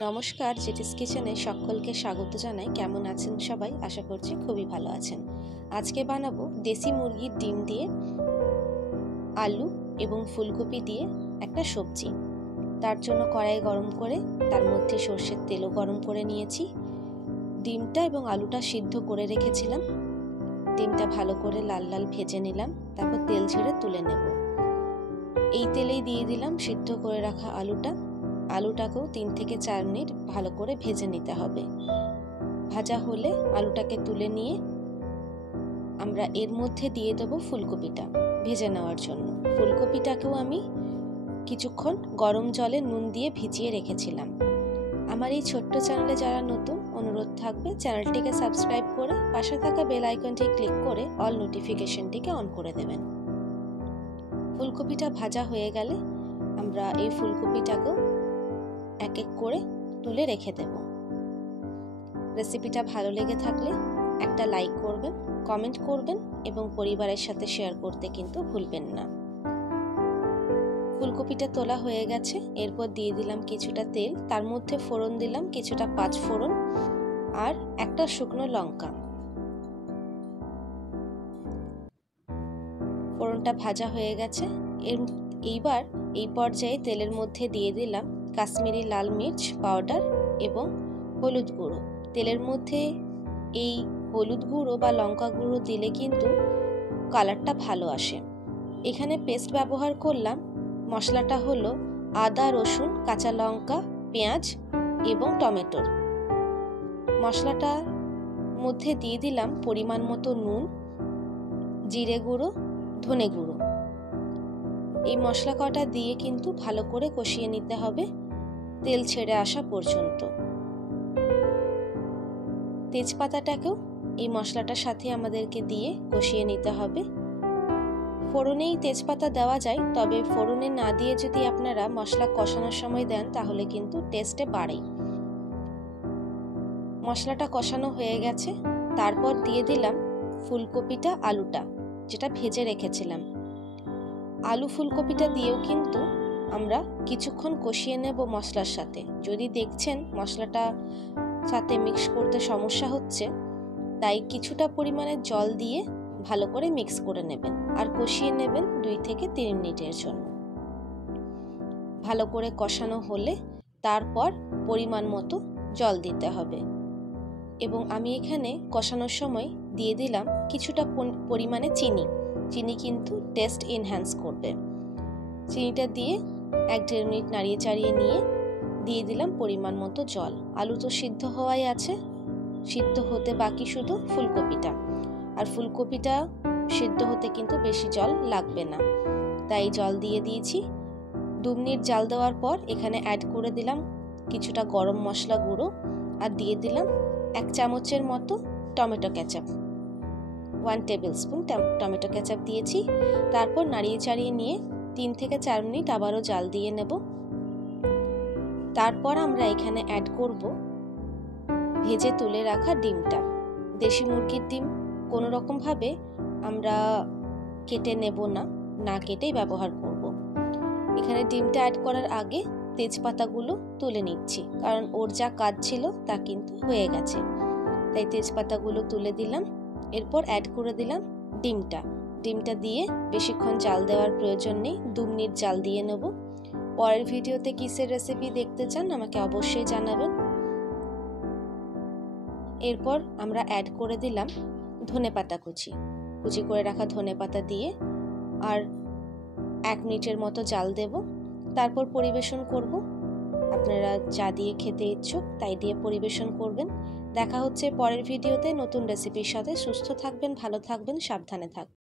নমস্কার, জেটিস কিচেনে সকলকে স্বাগত জানাই। কেমন আছেন সবাই? আশা করছি খুবই ভালো আছেন। আজকে বানাবো দেশি মুরগির ডিম দিয়ে আলু এবং ফুলকপি দিয়ে একটা সবজি। তার জন্য কড়াই গরম করে তার মধ্যে সর্ষের তেলও গরম করে নিয়েছি। ডিমটা এবং আলুটা সিদ্ধ করে রেখেছিলাম। ডিমটা ভালো করে লাল লাল ভেজে নিলাম, তারপর তেল ছেড়ে তুলে নেব। এই তেলেই দিয়ে দিলাম সিদ্ধ করে রাখা আলুটাকেও 3 থেকে 4 মিনিট ভালো করে ভেজে নিতে হবে। ভাজা হলে আলুটাকে তুলে নিয়ে আমরা এর মধ্যে দিয়ে দেব ফুলকপিটা ভেজে নেওয়ার জন্য। ফুলকপিটাকেও আমি কিছুক্ষণ গরম জলে নুন দিয়ে ভিজিয়ে রেখেছিলাম। আমার এই ছোট্ট চ্যানেলে যারা নতুন, অনুরোধ থাকবে চ্যানেলটিকে সাবস্ক্রাইব করে পাশে থাকা বেল আইকনটি ক্লিক করে অল নোটিফিকেশনটিকে অন করে দেবেন। ফুলকপিটা ভাজা হয়ে গেলে আমরা এই ফুলকপিটাকেও এক এক করে তুলে রেখে দেব। রেসিপিটা ভালো লেগে থাকলে একটা লাইক করবেন, কমেন্ট করবেন এবং পরিবারের সাথে শেয়ার করতে কিন্তু ভুলবেন না। ফুলকপিটা তোলা হয়ে গেছে, এরপর দিয়ে দিলাম কিছুটা তেল, তার মধ্যে ফোড়ন দিলাম কিছুটা 5 ফোড়ন আর একটা শুকনো লঙ্কা। ফোড়নটা ভাজা হয়ে গেছে। এইবার এই পর্যায়ে তেলের মধ্যে দিয়ে দিলাম কাশ্মীরি লাল মির্চ পাউডার এবং হলুদ গুঁড়ো। তেলের মধ্যে এই হলুদ গুঁড়ো বা লঙ্কা গুঁড়ো দিলে কিন্তু কালারটা ভালো আসে। এখানে পেস্ট ব্যবহার করলাম। মশলাটা হলো আদা, রসুন, কাঁচা লঙ্কা, পেঁয়াজ এবং টমেটোর। মশলাটার মধ্যে দিয়ে দিলাম পরিমাণ মতো নুন, জিরে গুঁড়ো, ধনে গুঁড়ো। এই মশলা কটা দিয়ে কিন্তু ভালো করে কষিয়ে নিতে হবে তেল ছেড়ে আসা পর্যন্ত। তেজপাতাটাকেও এই মশলাটার সাথে আমাদেরকে দিয়ে কষিয়ে নিতে হবে। ফোড়নেই তেজপাতা দেওয়া যায়, তবে ফোড়নে না দিয়ে যদি আপনারা মশলা কষানোর সময় দেন তাহলে কিন্তু টেস্টে বাড়ে। মশলাটা কষানো হয়ে গেছে, তারপর দিয়ে দিলাম ফুলকপিটা, আলুটা যেটা ভেজে রেখেছিলাম। আলু ফুলকপিটা দিয়েও কিন্তু আমরা কিছুক্ষণ কষিয়ে নেব মশলার সাথে। যদি দেখছেন মশলাটা সাথে মিক্স করতে সমস্যা হচ্ছে, তাই কিছুটা পরিমাণে জল দিয়ে ভালো করে মিক্স করে নেবেন আর কষিয়ে নেবেন 2 থেকে 3 মিনিটের জন্য। ভালো করে কষানো হলে তারপর পরিমাণ মতো জল দিতে হবে। এবং আমি এখানে কষানোর সময় দিয়ে দিলাম কিছুটা পরিমাণে চিনি কিন্তু টেস্ট এনহ্যান্স করবে। চিনিটা দিয়ে 1-1.5 মিনিট নাড়িয়ে চাড়িয়ে নিয়ে দিয়ে দিলাম পরিমাণ মতো জল। আলু তো সিদ্ধ হওয়াই আছে, সিদ্ধ হতে বাকি শুধু ফুলকপিটা। আর ফুলকপিটা সিদ্ধ হতে কিন্তু বেশি জল লাগবে না, তাই জল দিয়ে দিয়েছি। 2 মিনিট জাল দেওয়ার পর এখানে অ্যাড করে দিলাম কিছুটা গরম মশলা গুঁড়ো আর দিয়ে দিলাম 1 চামচের মতো tomato ketchup. 1 table spoon tomato ketchup দিয়েছি। তারপর নাড়িয়ে চাড়িয়ে নিয়ে 3 থেকে 4 মিনিট আবারও জাল দিয়ে নেব। তারপর আমরা এখানে অ্যাড করব ভেজে তুলে রাখা ডিমটা। দেশি মুরগির ডিম কোনো রকমভাবে আমরা কেটে নেব না, না কেটেই ব্যবহার করব। এখানে ডিমটা অ্যাড করার আগে তেজপাতাগুলো তুলে নিচ্ছি, কারণ ওর যা কাজ ছিল তা কিন্তু হয়ে গেছে, তাই তেজপাতাগুলো তুলে দিলাম। এরপর অ্যাড করে দিলাম ডিমটা দিয়ে বেশিক্ষণ জাল দেওয়ার প্রয়োজন নেই, 2 মিনিট জাল দিয়ে নেব। পরের ভিডিওতে কিসের রেসিপি দেখতে চান আমাকে অবশ্যই জানাবেন। এরপর আমরা অ্যাড করে দিলাম ধনেপাতা কুচি করে রাখা ধনেপাতা দিয়ে আর 1 মিনিটের মতো জাল দেব। তারপর পরিবেশন করব। আপনারা যা দিয়ে খেতে ইচ্ছুক তাই দিয়ে পরিবেশন করবেন। দেখা হচ্ছে পরের ভিডিওতে নতুন রেসিপির সাথে। সুস্থ থাকবেন, ভালো থাকবেন, সাবধানে থাকবেন।